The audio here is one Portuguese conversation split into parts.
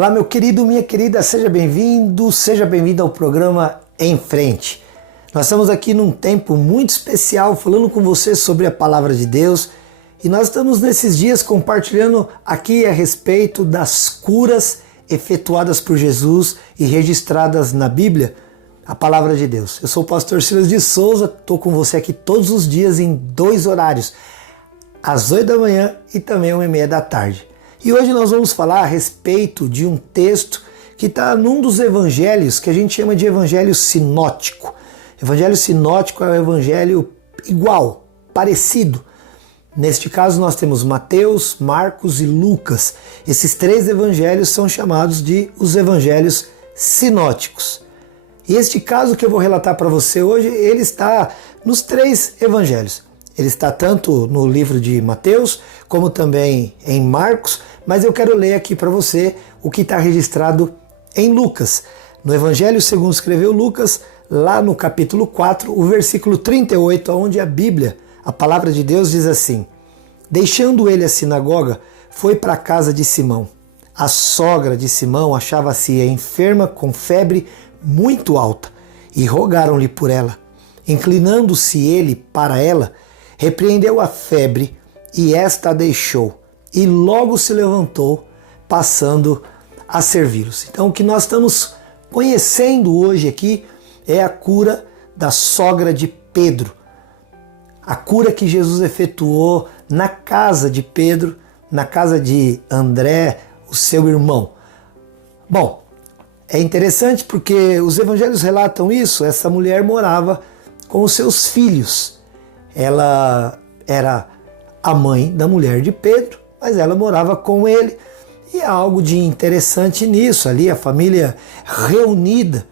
Olá, meu querido, minha querida, seja bem-vindo ao programa Em Frente. Nós estamos aqui num tempo muito especial falando com você sobre a Palavra de Deus e nós estamos nesses dias compartilhando aqui a respeito das curas efetuadas por Jesus e registradas na Bíblia, a Palavra de Deus. Eu sou o pastor Silas de Souza, estou com você aqui todos os dias em 2 horários, às 8 da manhã e também 1h30 da tarde. E hoje nós vamos falar a respeito de um texto que está num dos evangelhos que a gente chama de evangelho sinótico. Evangelho sinótico é o evangelho igual, parecido. Neste caso nós temos Mateus, Marcos e Lucas. Esses 3 evangelhos são chamados de os evangelhos sinóticos. E este caso que eu vou relatar para você hoje, ele está nos 3 evangelhos. Ele está tanto no livro de Mateus, como também em Marcos, mas eu quero ler aqui para você o que está registrado em Lucas. No Evangelho segundo escreveu Lucas, lá no capítulo 4, o versículo 38, onde a Bíblia, a palavra de Deus diz assim: deixando ele a sinagoga, foi para a casa de Simão. A sogra de Simão achava-se enferma com febre muito alta e rogaram-lhe por ela. Inclinando-se ele para ela, repreendeu a febre e esta a deixou, e logo se levantou, passando a servi-los. Então o que nós estamos conhecendo hoje aqui é a cura da sogra de Pedro. A cura que Jesus efetuou na casa de Pedro, na casa de André, o seu irmão. Bom, é interessante porque os evangelhos relatam isso. Essa mulher morava com os seus filhos. Ela era a mãe da mulher de Pedro, mas ela morava com ele. E há algo de interessante nisso, ali a família reunida.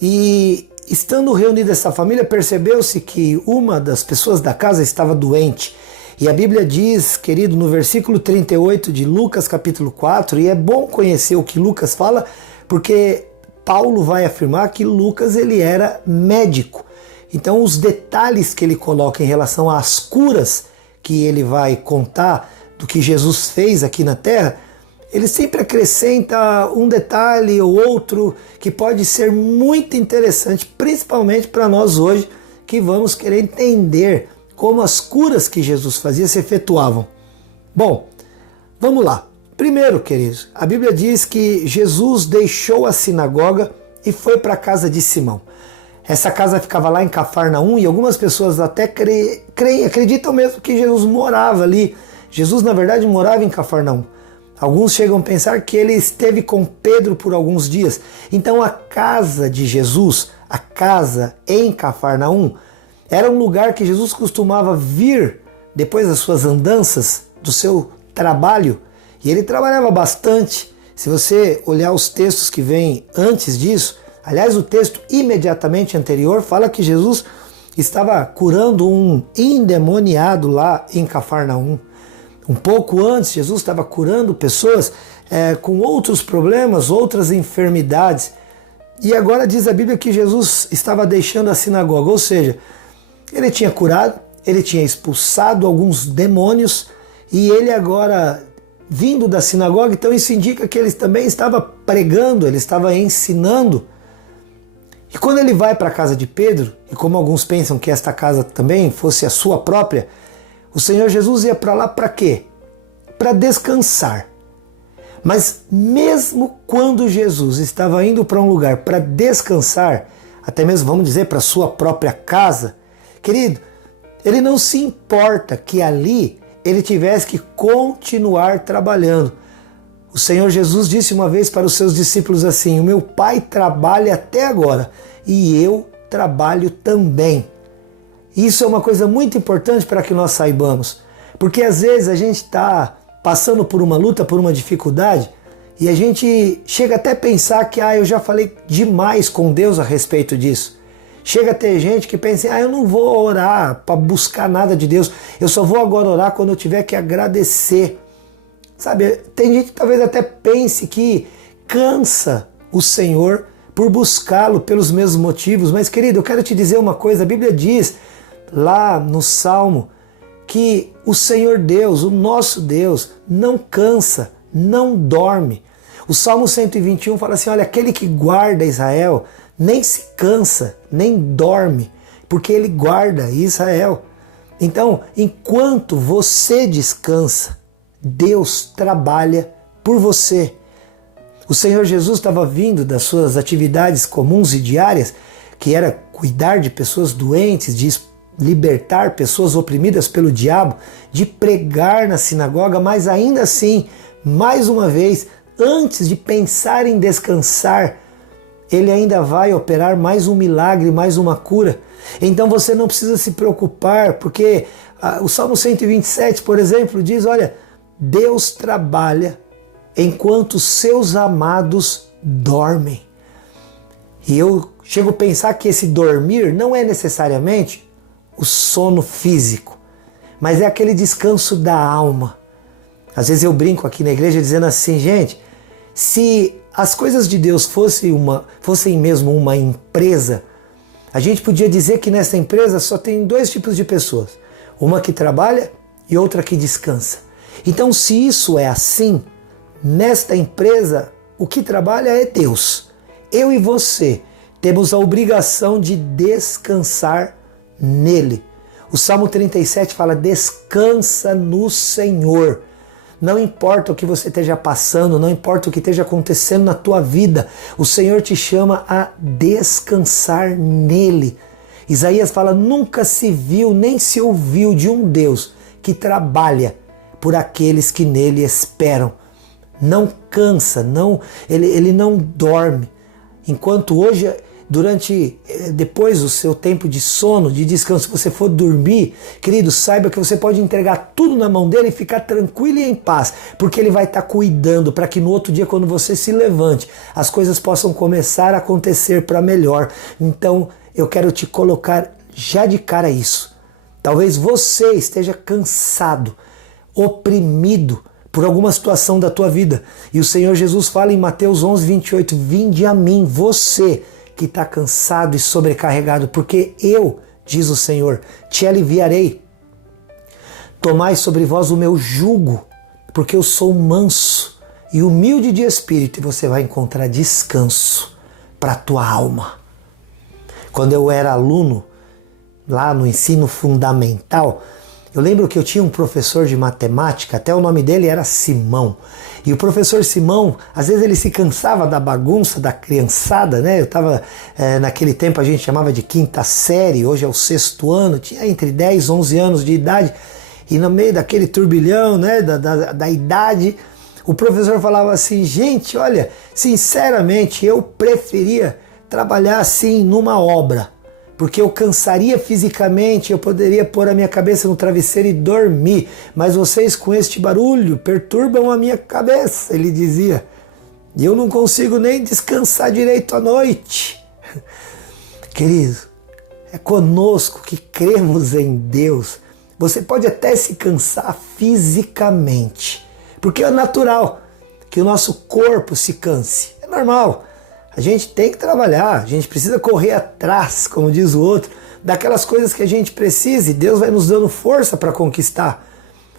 E estando reunida essa família, percebeu-se que uma das pessoas da casa estava doente. E a Bíblia diz, querido, no versículo 38 de Lucas capítulo 4, e é bom conhecer o que Lucas fala, porque Paulo vai afirmar que Lucas ele era médico. Então os detalhes que ele coloca em relação às curas que ele vai contar do que Jesus fez aqui na terra, ele sempre acrescenta um detalhe ou outro que pode ser muito interessante, principalmente para nós hoje que vamos querer entender como as curas que Jesus fazia se efetuavam. Bom, vamos lá. Primeiro, queridos, a Bíblia diz que Jesus deixou a sinagoga e foi para a casa de Simão. Essa casa ficava lá em Cafarnaum e algumas pessoas até acreditam mesmo que Jesus morava ali. Jesus, na verdade, morava em Cafarnaum. Alguns chegam a pensar que ele esteve com Pedro por alguns dias. Então a casa de Jesus, a casa em Cafarnaum, era um lugar que Jesus costumava vir depois das suas andanças, do seu trabalho. E ele trabalhava bastante. Se você olhar os textos que vêm antes disso, aliás, o texto imediatamente anterior fala que Jesus estava curando um endemoniado lá em Cafarnaum. Um pouco antes, Jesus estava curando pessoas com outros problemas, outras enfermidades. E agora diz a Bíblia que Jesus estava deixando a sinagoga, ou seja, ele tinha curado, ele tinha expulsado alguns demônios e ele agora, vindo da sinagoga, então isso indica que ele também estava pregando, ele estava ensinando. E quando ele vai para a casa de Pedro, e como alguns pensam que esta casa também fosse a sua própria, o Senhor Jesus ia para lá para quê? Para descansar. Mas mesmo quando Jesus estava indo para um lugar para descansar, até mesmo vamos dizer para a sua própria casa, querido, ele não se importa que ali ele tivesse que continuar trabalhando. O Senhor Jesus disse uma vez para os seus discípulos assim: o meu Pai trabalha até agora e eu trabalho também. Isso é uma coisa muito importante para que nós saibamos, porque às vezes a gente está passando por uma luta, por uma dificuldade, e a gente chega até a pensar que eu já falei demais com Deus a respeito disso. Chega a ter gente que pensa, eu não vou orar para buscar nada de Deus, eu só vou agora orar quando eu tiver que agradecer. Sabe, tem gente que talvez até pense que cansa o Senhor por buscá-lo pelos mesmos motivos, mas querido, eu quero te dizer uma coisa, a Bíblia diz lá no Salmo que o Senhor Deus, o nosso Deus, não cansa, não dorme. O Salmo 121 fala assim, olha, aquele que guarda Israel nem se cansa, nem dorme, porque ele guarda Israel. Então, enquanto você descansa, Deus trabalha por você. O Senhor Jesus estava vindo das suas atividades comuns e diárias, que era cuidar de pessoas doentes, de libertar pessoas oprimidas pelo diabo, de pregar na sinagoga, mas ainda assim, mais uma vez, antes de pensar em descansar, ele ainda vai operar mais um milagre, mais uma cura. Então você não precisa se preocupar, porque o Salmo 127, por exemplo, diz, olha, Deus trabalha enquanto seus amados dormem. E eu chego a pensar que esse dormir não é necessariamente o sono físico, mas é aquele descanso da alma. Às vezes eu brinco aqui na igreja dizendo assim, gente, se as coisas de Deus fossem mesmo uma empresa, a gente podia dizer que nessa empresa só tem dois tipos de pessoas, uma que trabalha e outra que descansa. Então, se isso é assim, nesta empresa, o que trabalha é Deus. Eu e você temos a obrigação de descansar nele. O Salmo 37 fala, descansa no Senhor. Não importa o que você esteja passando, não importa o que esteja acontecendo na tua vida, o Senhor te chama a descansar nele. Isaías fala, nunca se viu nem se ouviu de um Deus que trabalha por aqueles que nele esperam. Não cansa, ele não dorme. Enquanto hoje, depois do seu tempo de sono, de descanso, se você for dormir, querido, saiba que você pode entregar tudo na mão dele e ficar tranquilo e em paz, porque ele vai estar cuidando para que no outro dia, quando você se levante, as coisas possam começar a acontecer para melhor. Então, eu quero te colocar já de cara isso. Talvez você esteja cansado, oprimido por alguma situação da tua vida. E o Senhor Jesus fala em Mateus 11, 28, vinde a mim, você que está cansado e sobrecarregado, porque eu, diz o Senhor, te aliviarei. Tomai sobre vós o meu jugo, porque eu sou manso e humilde de espírito, e você vai encontrar descanso para a tua alma. Quando eu era aluno, lá no ensino fundamental, eu lembro que eu tinha um professor de matemática, até o nome dele era Simão. E o professor Simão, às vezes ele se cansava da bagunça da criançada, né? Eu estava, naquele tempo a gente chamava de quinta série, hoje é o sexto ano, tinha entre 10 e 11 anos de idade. E no meio daquele turbilhão, né, da idade, o professor falava assim, gente, olha, sinceramente eu preferia trabalhar assim numa obra, porque eu cansaria fisicamente, eu poderia pôr a minha cabeça no travesseiro e dormir, mas vocês com este barulho perturbam a minha cabeça, ele dizia, e eu não consigo nem descansar direito à noite. Querido, é conosco que cremos em Deus. Você pode até se cansar fisicamente, porque é natural que o nosso corpo se canse, é normal. A gente tem que trabalhar, a gente precisa correr atrás, como diz o outro, daquelas coisas que a gente precisa, e Deus vai nos dando força para conquistar.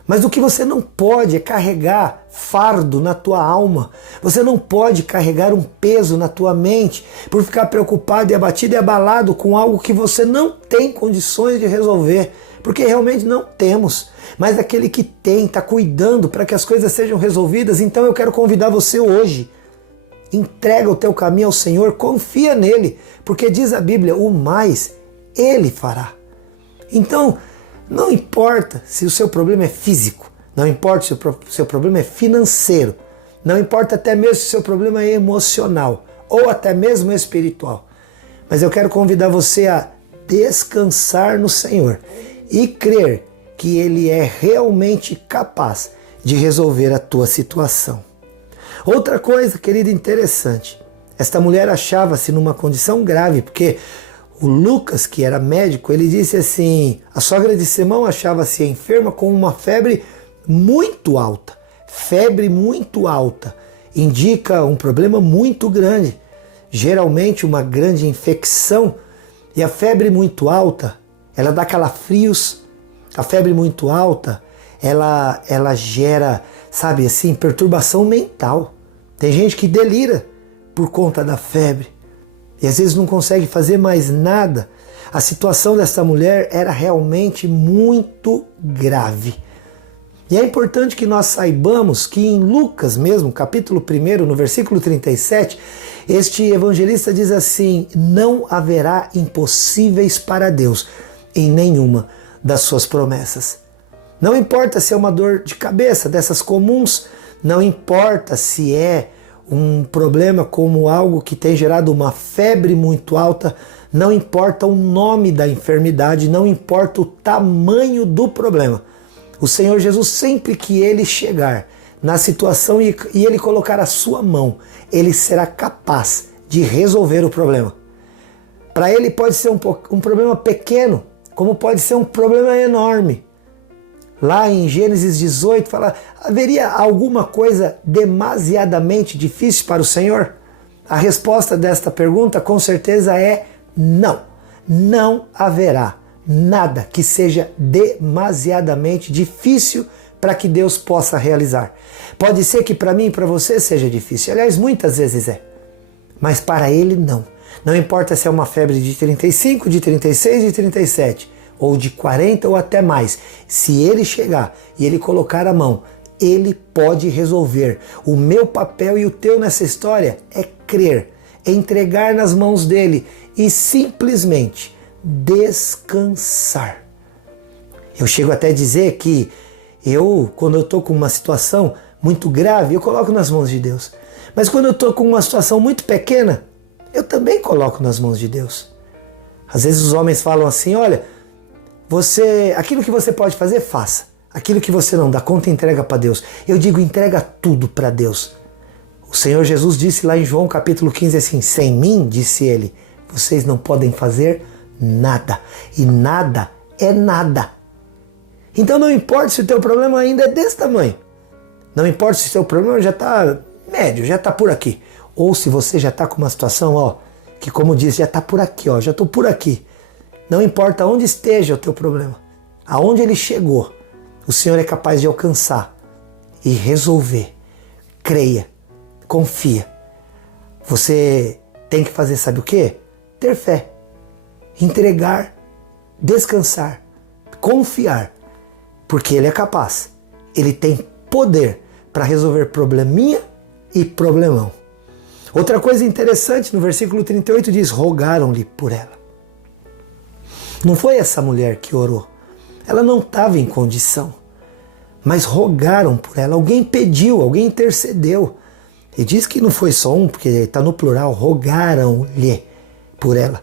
Mas o que você não pode é carregar fardo na tua alma. Você não pode carregar um peso na tua mente por ficar preocupado e abatido e abalado com algo que você não tem condições de resolver, porque realmente não temos. Mas aquele que tem, está cuidando para que as coisas sejam resolvidas. Então eu quero convidar você hoje, entrega o teu caminho ao Senhor, confia nele, porque diz a Bíblia, o mais ele fará. Então, não importa se o seu problema é físico, não importa se o seu problema é financeiro, não importa até mesmo se o seu problema é emocional ou até mesmo espiritual, mas eu quero convidar você a descansar no Senhor e crer que Ele é realmente capaz de resolver a tua situação. Outra coisa, querido, interessante, esta mulher achava-se numa condição grave, porque o Lucas, que era médico, ele disse assim, a sogra de Simão achava-se enferma com uma febre muito alta. Febre muito alta indica um problema muito grande, geralmente uma grande infecção, e a febre muito alta, ela dá calafrios, a febre muito alta, ela gera, sabe assim, perturbação mental. Tem gente que delira por conta da febre e às vezes não consegue fazer mais nada. A situação dessa mulher era realmente muito grave. E é importante que nós saibamos que em Lucas mesmo, capítulo 1, no versículo 37, este evangelista diz assim: não haverá impossíveis para Deus em nenhuma das suas promessas. Não importa se é uma dor de cabeça dessas comuns, não importa se é um problema como algo que tem gerado uma febre muito alta, não importa o nome da enfermidade, não importa o tamanho do problema. O Senhor Jesus, sempre que Ele chegar na situação e Ele colocar a sua mão, Ele será capaz de resolver o problema. Para Ele pode ser um problema pequeno, como pode ser um problema enorme. Lá em Gênesis 18 fala, haveria alguma coisa demasiadamente difícil para o Senhor? A resposta desta pergunta com certeza é não. Não haverá nada que seja demasiadamente difícil para que Deus possa realizar. Pode ser que para mim e para você seja difícil, aliás, muitas vezes é, mas para Ele não. Não importa se é uma febre de 35, de 36, de 37, ou de 40 ou até mais. Se Ele chegar e Ele colocar a mão, Ele pode resolver. O meu papel e o teu nessa história é crer, entregar nas mãos dEle e simplesmente descansar. Eu chego até a dizer que quando eu estou com uma situação muito grave, eu coloco nas mãos de Deus. Mas quando eu estou com uma situação muito pequena, eu também coloco nas mãos de Deus. Às vezes os homens falam assim, olha, aquilo que você pode fazer, faça. Aquilo que você não dá conta, entrega para Deus. Eu digo, entrega tudo para Deus. O Senhor Jesus disse lá em João capítulo 15 assim, sem mim, disse Ele, vocês não podem fazer nada. E nada é nada. Então não importa se o teu problema ainda é desse tamanho. Não importa se o teu problema já está médio, já está por aqui. Ou se você já está com uma situação, que como diz, já está por aqui, já estou por aqui. Não importa onde esteja o teu problema, aonde ele chegou, o Senhor é capaz de alcançar e resolver. Creia, confia. Você tem que fazer, sabe o quê? Ter fé, entregar, descansar, confiar, porque Ele é capaz. Ele tem poder para resolver probleminha e problemão. Outra coisa interessante, no versículo 38 diz, rogaram-lhe por ela. Não foi essa mulher que orou. Ela não estava em condição. Mas rogaram por ela. Alguém pediu, alguém intercedeu. E diz que não foi só um, porque está no plural. Rogaram-lhe por ela.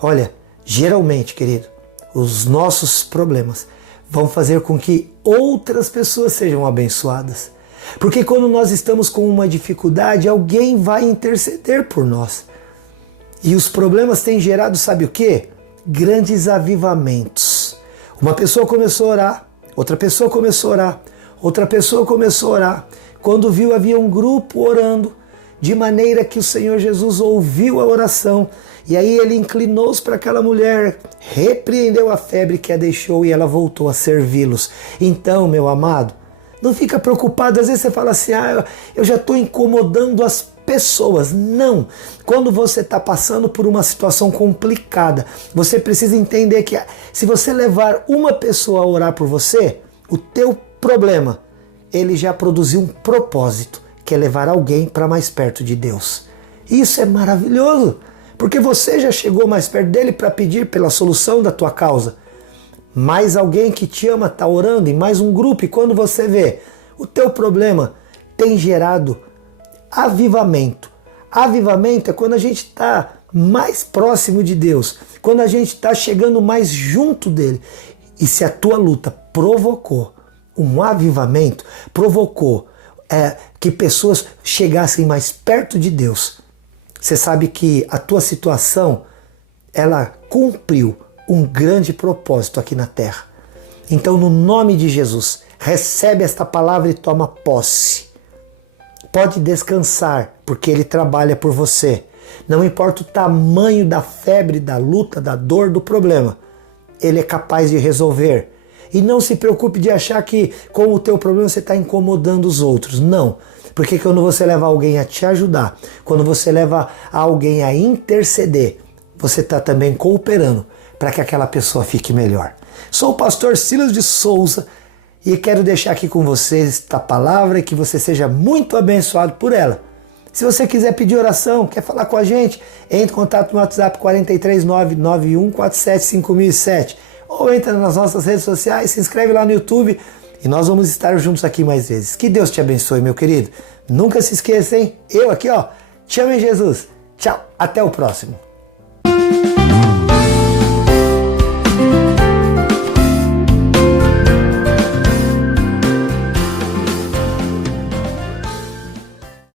Olha, geralmente, querido, os nossos problemas vão fazer com que outras pessoas sejam abençoadas. Porque quando nós estamos com uma dificuldade, alguém vai interceder por nós. E os problemas têm gerado, sabe o quê? Grandes avivamentos. Uma pessoa começou a orar, outra pessoa começou a orar, outra pessoa começou a orar. Quando viu, havia um grupo orando, de maneira que o Senhor Jesus ouviu a oração. E aí ele inclinou-se para aquela mulher, repreendeu a febre que a deixou e ela voltou a servi-los. Então, meu amado, não fica preocupado. Às vezes você fala assim, eu já estou incomodando as pessoas. Não. Quando você está passando por uma situação complicada, você precisa entender que se você levar uma pessoa a orar por você, o teu problema, ele já produziu um propósito, que é levar alguém para mais perto de Deus. Isso é maravilhoso, porque você já chegou mais perto dele para pedir pela solução da tua causa. Mais alguém que te ama está orando, e mais um grupo, e quando você vê, o teu problema tem gerado avivamento. Avivamento é quando a gente está mais próximo de Deus, quando a gente está chegando mais junto dele. E se a tua luta provocou um avivamento, provocou que pessoas chegassem mais perto de Deus, você sabe que a tua situação, ela cumpriu um grande propósito aqui na terra. Então, no nome de Jesus, recebe esta palavra e toma posse. Pode descansar, porque Ele trabalha por você. Não importa o tamanho da febre, da luta, da dor, do problema, Ele é capaz de resolver. E não se preocupe de achar que com o teu problema você está incomodando os outros. Não, Porque quando você leva alguém a te ajudar, quando você leva alguém a interceder, você está também cooperando para que aquela pessoa fique melhor. Sou o pastor Silas de Souza e quero deixar aqui com vocês esta palavra e que você seja muito abençoado por ela. Se você quiser pedir oração, quer falar com a gente, entre em contato no WhatsApp 43991475007 ou entra nas nossas redes sociais, se inscreve lá no YouTube e nós vamos estar juntos aqui mais vezes. Que Deus te abençoe, meu querido. Nunca se esqueça, hein? Eu aqui, ó, te amo em Jesus. Tchau, até o próximo.